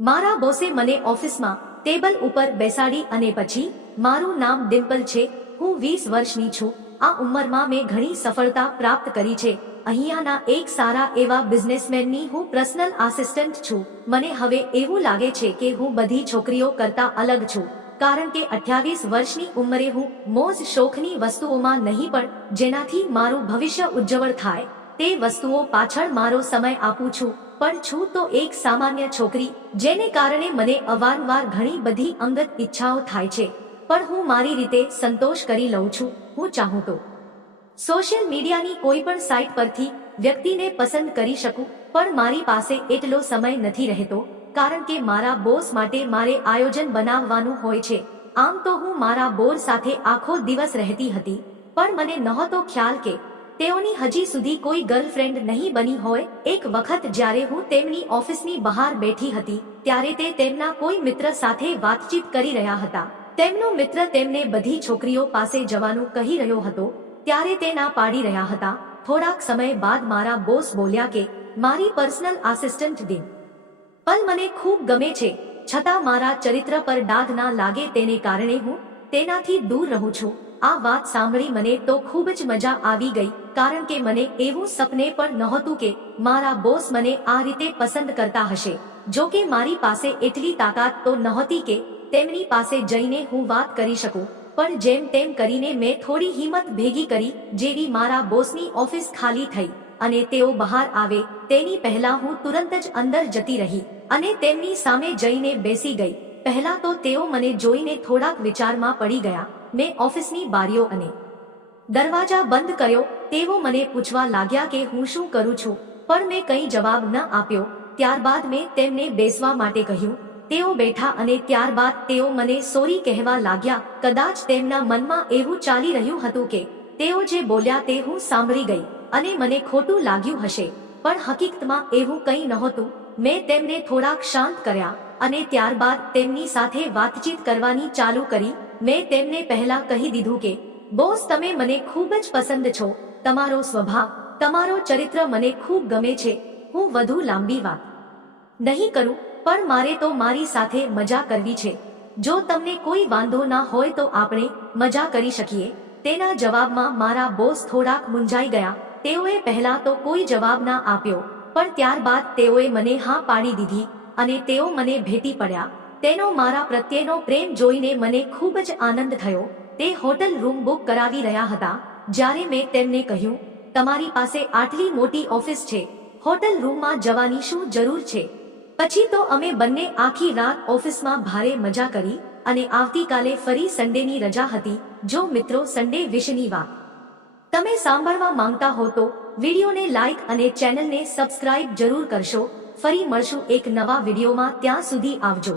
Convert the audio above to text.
મારા બોસે મને ઓફિસમાં ટેબલ ઉપર બેસાડી અને પછી, મારું નામ ડિમ્પલ છે, હું વીસ વર્ષની છું, આ ઉંમરમાં મેં ઘણી સફળતા પ્રાપ્ત કરી છે, અહીંયાના એક સારા એવા બિઝનેસમેનની હું પર્સનલ આસિસ્ટન્ટ છું, મને હવે એવું લાગે છે કે હું બધી છોકરીઓ કરતા અલગ છું, કારણ કે અઠ્યાવીસ વર્ષની ઉંમરે હું મોજ શોખની વસ્તુઓમાં નહીં પણ, જેનાથી મારું ભવિષ્ય ઉજ્જવળ થાય, તે વસ્તુઓ પાછળ મારો સમય આપું છું પણ છું તો એક સામાન્ય છોકરી, જેને કારણે મને અવારનવાર ઘણી બધી અંગત ઈચ્છાઓ થાય છે. પણ હું મારી રીતે સંતોષ કરી લઉં છું, હું ચાહું તો. સોશિયલ મીડિયાની કોઈ પણ સાઇટ પરથી વ્યક્તિને પસંદ કરી શકું, પણ મારી પાસે એટલો સમય નથી રહેતો, કારણ કે મારા બોસ માટે મારે આયોજન બનાવવાનું હોય છે. આમ તો હું મારા બોર સાથે આખો દિવસ રહેતી હતી, પણ મને નહોતો ખ્યાલ કે તેઓની હજી સુધી કોઈ ગર્લફ્રેન્ડ નહીં બની હોય. એક વખત જ્યારે હું તેમની ઓફિસની બહાર બેઠી હતી, ત્યારે તે તેમના કોઈ મિત્ર સાથે વાતચીત કરી રહ્યા હતા. તેમનો મિત્ર તેમને બધી છોકરીઓ પાસે જવાનું કહી રહ્યો હતો, ત્યારે તે ના પાડી રહ્યા હતા. થોડાક સમય બાદ મારા બોસ બોલ્યા કે, મારી પર્સનલ આસિસ્ટન્ટ દિન. પલ મને ખૂબ ગમે છે. છતાં મારા ચરિત્ર પર ડાઘ ના લાગે તેને કારણે હું તેનાથી દૂર રહું છું. આ વાત સાંભળી મને તો ખૂબ જ મજા આવી ગઈ, કારણ કે મને એવું સપને પણ નહોતું કે મારા બોસ મને આ રીતે પસંદ કરતા હશે. જો કે મારી પાસે એટલી તાકાત તો નહોતી કે તેમની પાસે જઈને હું વાત કરી શકું, પણ જેમ તેમ કરીને મેં થોડી હિંમત ભેગી કરી, જેવી મારા બોસની ઓફિસ ખાલી થઈ, અને તેઓ બહાર આવે, તેની પહેલા હું તુરંત જ અંદર જતી રહી, અને તેમની સામે જઈને બેસી ગઈ. પહેલા તો તેઓ મને જોઈને થોડાક વિચારમાં પડી ગયા મેં ઓફિસની બારીઓ અને દરવાજા બંધ કર્યો, તેઓ મને પૂછવા લાગ્યા કે હું શું કરું છું, પણ મેં કંઈ જવાબ ન આપ્યો. ત્યારબાદ મેં તેમને બેસવા માટે કહ્યું. તેઓ બેઠા અને ત્યારબાદ તેઓ મને સોરી કહેવા લાગ્યા. કદાચ તેમના મનમાં એવું ચાલી રહ્યું હતું કે તેઓ જે બોલ્યા તે હું સાંભળી ગઈ અને મને ખોટું લાગ્યું હશે. પણ હકીકતમાં એવું કંઈ નહોતું. મેં તેમને થોડાક શાંત કર્યા અને ત્યારબાદ તેમની સાથે વાતચીત કરવાની ચાલુ કરી. મેં તેમને પહેલા કહી દીધું કે, બોસ, તમે મને ખૂબ જ પસંદ છો. તમારો સ્વભાવ, તમારો ચરિત્ર મને ખૂબ ગમે છે. હું વધુ લાંબી વાત નહીં કરું, પણ મારે તો મારી સાથે મજા કરવી છે. જો તમને કોઈ વાંધો ના હોય તો આપણે મજા કરી શકીએ. તેના જવાબમાં મારા બોસ થોડાક મૂંઝાઈ ગયા. તેઓએ પહેલા તો કોઈ જવાબ ના આપ્યો, પણ ત્યારબાદ તેઓએ મને હા પાડી દીધી અને તેઓ મને ભેટી પડ્યા. તેનો મારા પ્રત્યેનો પ્રેમ જોઈને મને ખૂબ જ આનંદ થયો. તે હોટલ રૂમ બુક કરાવી રહ્યા હતા, જ્યારે મેં તેમને કહ્યું, તમારી પાસે આટલી મોટી ઓફિસ છે, હોટલ રૂમમાં જવાની શું જરૂર છે? પછી તો અમે બંને આખી રાત ઓફિસમાં ભારે મજા કરી અને આવતીકાલે ફરી સન્ડેની રજા હતી, જો મિત્રો સન્ડે વિશેની વાત. તમે સાંભળવા માંગતા હો તો વિડીયોને લાઇક અને ચેનલને સબસ્ક્રાઇબ જરૂર કરશો. ફરી મળશું એક નવા વિડીયોમાં, ત્યાં સુધી આવજો.